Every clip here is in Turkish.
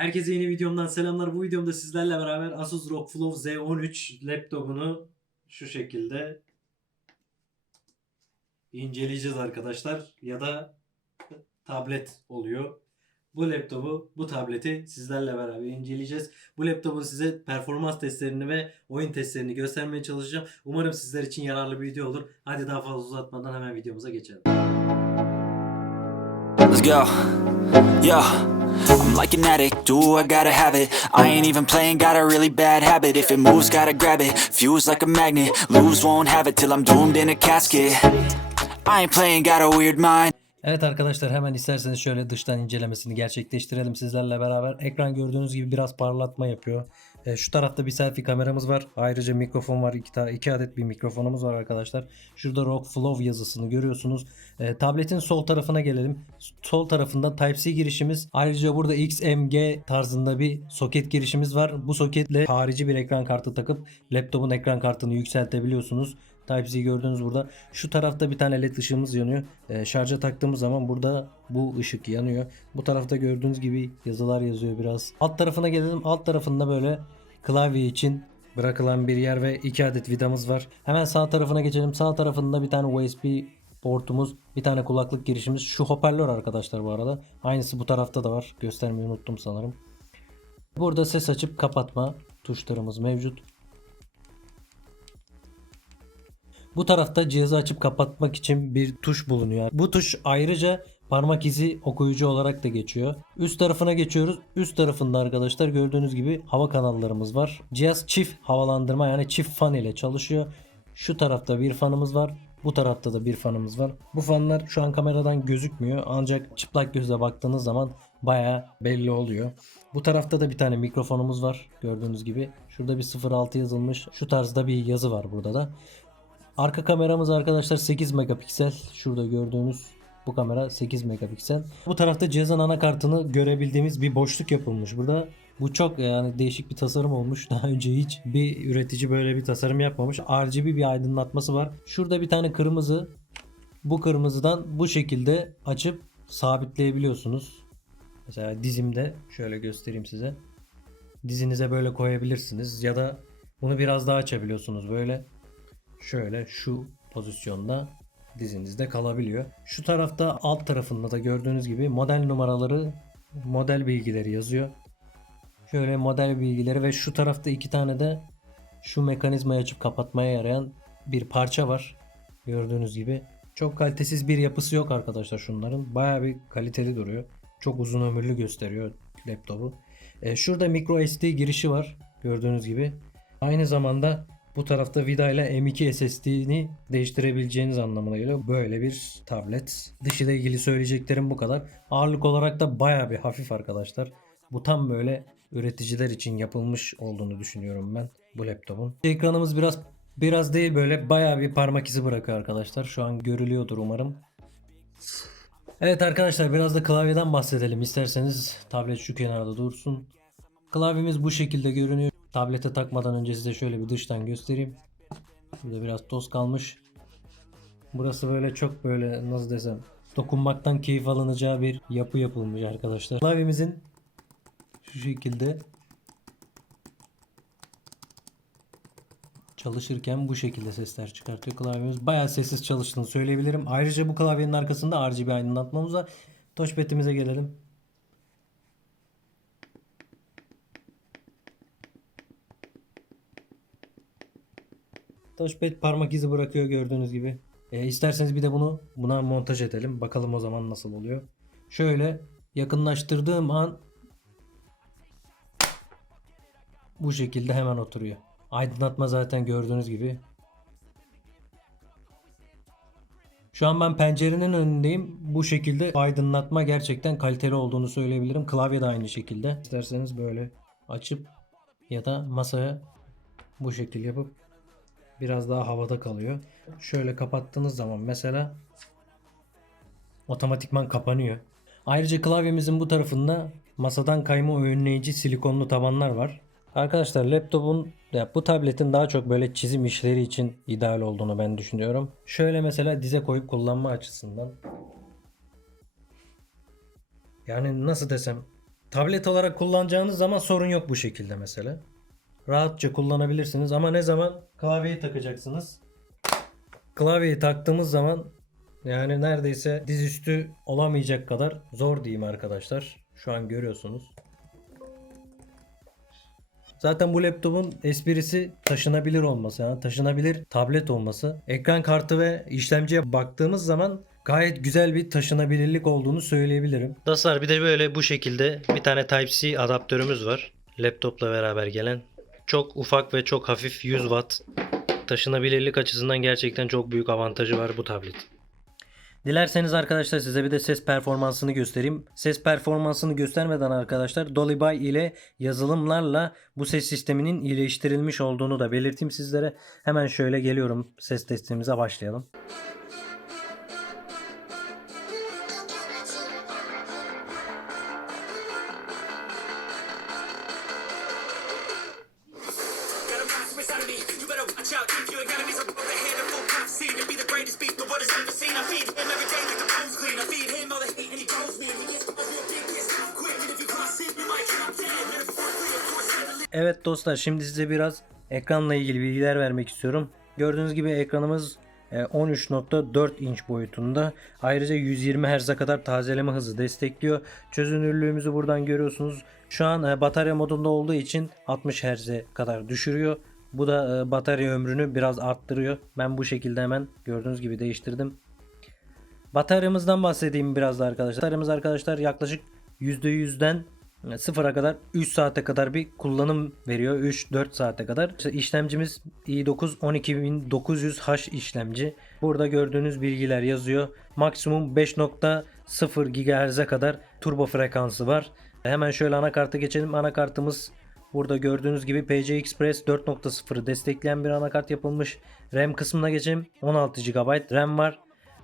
Herkese yeni videomdan selamlar. Bu videomda sizlerle beraber Asus ROG Flow Z13 laptopunu şu şekilde inceleyeceğiz arkadaşlar. Ya da tablet oluyor. Bu laptopu, bu tableti sizlerle beraber inceleyeceğiz. Bu laptopun size performans testlerini ve oyun testlerini göstermeye çalışacağım. Umarım sizler için yararlı bir video olur. Hadi daha fazla uzatmadan hemen videomuza geçelim. Let's go. Yo, I'm like an addict, do I gotta have it. I ain't even playing, got a really bad habit. If it moves, gotta grab it. Fuse like a magnet, lose, won't have it till I'm doomed in a casket. I ain't playing, got a weird mind. Evet arkadaşlar hemen isterseniz şöyle dıştan incelemesini gerçekleştirelim sizlerle beraber. Ekran gördüğünüz gibi biraz parlatma yapıyor. E, şu tarafta bir selfie kameramız var. Ayrıca mikrofon var. İki, ta- iki adet bir mikrofonumuz var arkadaşlar. Şurada ROG Flow yazısını görüyorsunuz. E, tabletin sol tarafına gelelim. Sol tarafında Type-C girişimiz. Ayrıca burada XMG tarzında bir soket girişimiz var. Bu soketle harici bir ekran kartı takıp laptopun ekran kartını yükseltebiliyorsunuz. Type-C gördüğünüz burada. Şu tarafta bir tane led ışığımız yanıyor. Ee, şarja taktığımız zaman burada bu ışık yanıyor. Bu tarafta gördüğünüz gibi yazılar yazıyor biraz. Alt tarafına gelelim. Alt tarafında böyle klavye için bırakılan bir yer ve iki adet vidamız var. Hemen sağ tarafına geçelim. Sağ tarafında bir tane USB portumuz, bir tane kulaklık girişimiz. Şu hoparlör arkadaşlar bu arada. Aynısı bu tarafta da var. Göstermeyi unuttum sanırım. Burada ses açıp kapatma tuşlarımız mevcut. Bu tarafta cihazı açıp kapatmak için bir tuş bulunuyor. Bu tuş ayrıca parmak izi okuyucu olarak da geçiyor. Üst tarafına geçiyoruz. Üst tarafında arkadaşlar gördüğünüz gibi hava kanallarımız var. Cihaz çift havalandırma yani çift fan ile çalışıyor. Şu tarafta bir fanımız var. Bu tarafta da bir fanımız var. Bu fanlar şu an kameradan gözükmüyor ancak çıplak gözle baktığınız zaman baya belli oluyor. Bu tarafta da bir tane mikrofonumuz var gördüğünüz gibi. Şurada bir 06 yazılmış. Şu tarzda bir yazı var burada da. Arka kameramız arkadaşlar 8 megapiksel. Şurada gördüğünüz bu kamera 8 megapiksel. Bu tarafta cihazın anakartını görebildiğimiz bir boşluk yapılmış. Burada bu çok yani değişik bir tasarım olmuş. Daha önce hiç bir üretici böyle bir tasarım yapmamış. RGB bir aydınlatması var. Şurada bir tane kırmızı. Bu kırmızıdan bu şekilde açıp sabitleyebiliyorsunuz. Mesela dizimde şöyle göstereyim size. Dizinize böyle koyabilirsiniz ya da bunu biraz daha açabiliyorsunuz böyle şöyle şu pozisyonda dizinizde kalabiliyor. Şu tarafta alt tarafında da gördüğünüz gibi model numaraları, model bilgileri yazıyor. Şöyle model bilgileri ve şu tarafta iki tane de şu mekanizmayı açıp kapatmaya yarayan bir parça var. Gördüğünüz gibi. Çok kalitesiz bir yapısı yok arkadaşlar şunların. Baya bir kaliteli duruyor. Çok uzun ömürlü gösteriyor laptopu. E, şurada micro SD girişi var. Gördüğünüz gibi. Aynı zamanda bu tarafta vida ile M2 SSD'ni değiştirebileceğiniz anlamına geliyor. Böyle bir tablet. Dışı ilgili söyleyeceklerim bu kadar. Ağırlık olarak da baya bir hafif arkadaşlar. Bu tam böyle üreticiler için yapılmış olduğunu düşünüyorum ben bu laptopun. Ekranımız biraz biraz değil böyle baya bir parmak izi bırakıyor arkadaşlar. Şu an görülüyordur umarım. Evet arkadaşlar biraz da klavyeden bahsedelim isterseniz. Tablet şu kenarda dursun. Klavyemiz bu şekilde görünüyor. Tablete takmadan önce size şöyle bir dıştan göstereyim. Burada biraz toz kalmış. Burası böyle çok böyle nasıl desem dokunmaktan keyif alınacağı bir yapı yapılmış arkadaşlar. Klavyemizin şu şekilde çalışırken bu şekilde sesler çıkartıyor klavyemiz. Bayağı sessiz çalıştığını söyleyebilirim. Ayrıca bu klavyenin arkasında RGB aydınlatmamız var. Touchpad'imize gelelim. Touchpad parmak izi bırakıyor gördüğünüz gibi. E, isterseniz bir de bunu buna montaj edelim. Bakalım o zaman nasıl oluyor. Şöyle yakınlaştırdığım an bu şekilde hemen oturuyor. Aydınlatma zaten gördüğünüz gibi. Şu an ben pencerenin önündeyim. Bu şekilde aydınlatma gerçekten kaliteli olduğunu söyleyebilirim. Klavye de aynı şekilde. İsterseniz böyle açıp ya da masaya bu şekilde yapıp biraz daha havada kalıyor. Şöyle kapattığınız zaman mesela otomatikman kapanıyor. Ayrıca klavyemizin bu tarafında masadan kayma önleyici silikonlu tabanlar var. Arkadaşlar laptopun ya bu tabletin daha çok böyle çizim işleri için ideal olduğunu ben düşünüyorum. Şöyle mesela dize koyup kullanma açısından. Yani nasıl desem Tablet olarak kullanacağınız zaman sorun yok bu şekilde mesela. Rahatça kullanabilirsiniz ama ne zaman klavyeyi takacaksınız? Klavyeyi taktığımız zaman yani neredeyse dizüstü olamayacak kadar zor diyeyim arkadaşlar. Şu an görüyorsunuz. Zaten bu laptopun esprisi taşınabilir olması. Yani taşınabilir tablet olması. Ekran kartı ve işlemciye baktığımız zaman gayet güzel bir taşınabilirlik olduğunu söyleyebilirim. Dostlar bir de böyle bu şekilde bir tane Type-C adaptörümüz var. Laptopla beraber gelen. Çok ufak ve çok hafif 100 watt. Taşınabilirlik açısından gerçekten çok büyük avantajı var bu tablet. Dilerseniz arkadaşlar size bir de ses performansını göstereyim. Ses performansını göstermeden arkadaşlar Dolby ile yazılımlarla bu ses sisteminin iyileştirilmiş olduğunu da belirteyim sizlere. Hemen şöyle geliyorum ses testimize başlayalım. Evet dostlar şimdi size biraz ekranla ilgili bilgiler vermek istiyorum. Gördüğünüz gibi ekranımız e, 13.4 inç boyutunda. Ayrıca 120 Hz'e kadar tazeleme hızı destekliyor. Çözünürlüğümüzü buradan görüyorsunuz. Şu an e, batarya modunda olduğu için 60 Hz'e kadar düşürüyor. Bu da e, batarya ömrünü biraz arttırıyor. Ben bu şekilde hemen gördüğünüz gibi değiştirdim. Bataryamızdan bahsedeyim biraz da arkadaşlar. Bataryamız arkadaşlar yaklaşık %100'den e, sıfıra kadar 3 saate kadar bir kullanım veriyor. 3-4 saate kadar. İşte işlemcimiz i9 12900H işlemci. Burada gördüğünüz bilgiler yazıyor. Maksimum 5.0 GHz'e kadar turbo frekansı var. Hemen şöyle anakarta geçelim. Anakartımız Burada gördüğünüz gibi PC Express 4.0'ı destekleyen bir anakart yapılmış. RAM kısmına geçelim. 16 GB RAM var.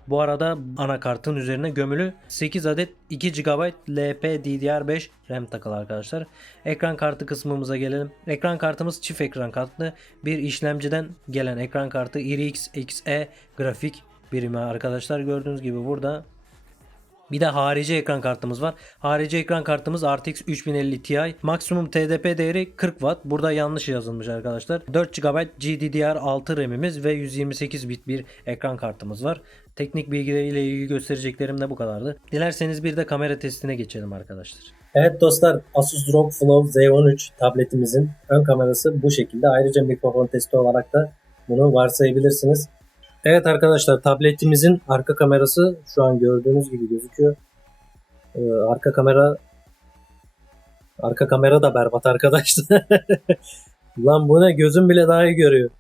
Bu arada anakartın üzerine gömülü 8 adet 2 GB LPDDR5 RAM takılı arkadaşlar. Ekran kartı kısmımıza gelelim. Ekran kartımız çift ekran kartlı bir işlemciden gelen ekran kartı RX XE grafik birimi arkadaşlar. Gördüğünüz gibi burada bir de harici ekran kartımız var. Harici ekran kartımız RTX 3050 Ti. Maksimum TDP değeri 40 Watt. Burada yanlış yazılmış arkadaşlar. 4 GB GDDR6 RAM'imiz ve 128 bit bir ekran kartımız var. Teknik bilgileriyle ilgili göstereceklerim de bu kadardı. Dilerseniz bir de kamera testine geçelim arkadaşlar. Evet dostlar Asus ROG Flow Z13 tabletimizin ön kamerası bu şekilde. Ayrıca mikrofon testi olarak da bunu varsayabilirsiniz. Evet arkadaşlar tabletimizin arka kamerası şu an gördüğünüz gibi gözüküyor. Ee, arka kamera arka kamera da berbat arkadaşlar. Lan bu ne gözüm bile daha iyi görüyor.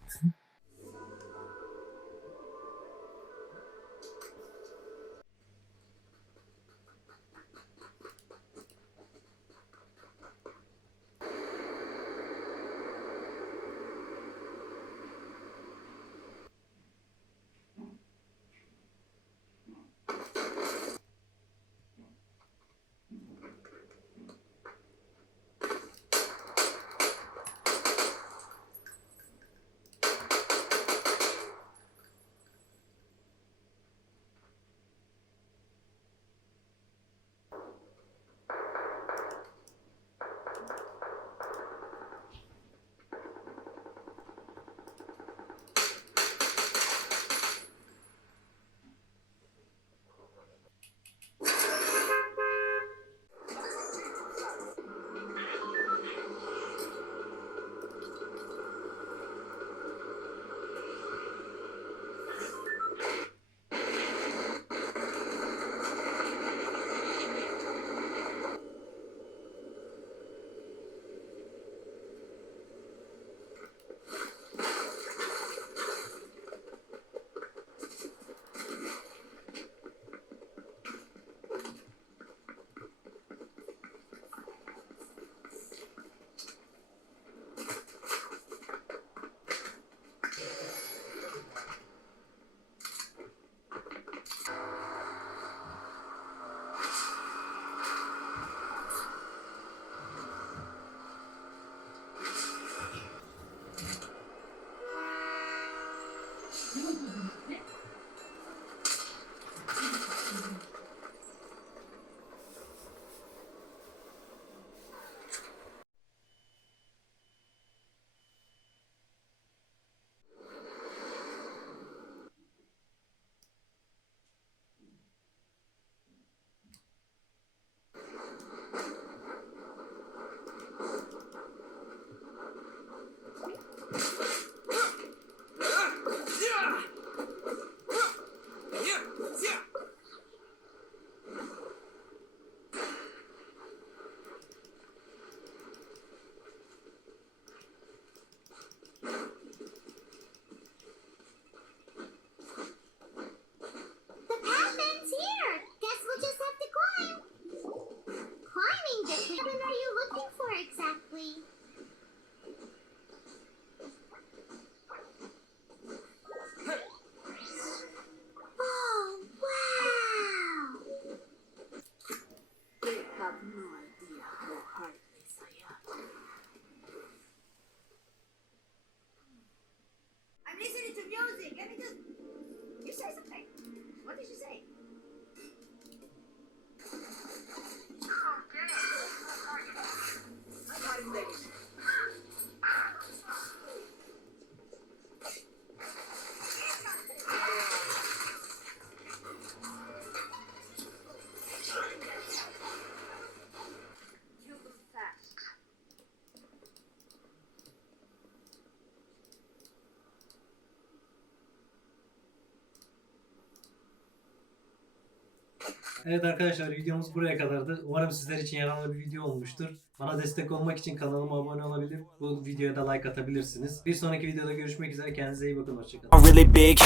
Evet arkadaşlar videomuz buraya kadardı. Umarım sizler için yararlı bir video olmuştur. Bana destek olmak için kanalıma abone olabilir. Bu videoya da like atabilirsiniz. Bir sonraki videoda görüşmek üzere. Kendinize iyi bakın. Hoşçakalın. A really big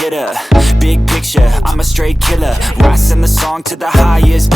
I'm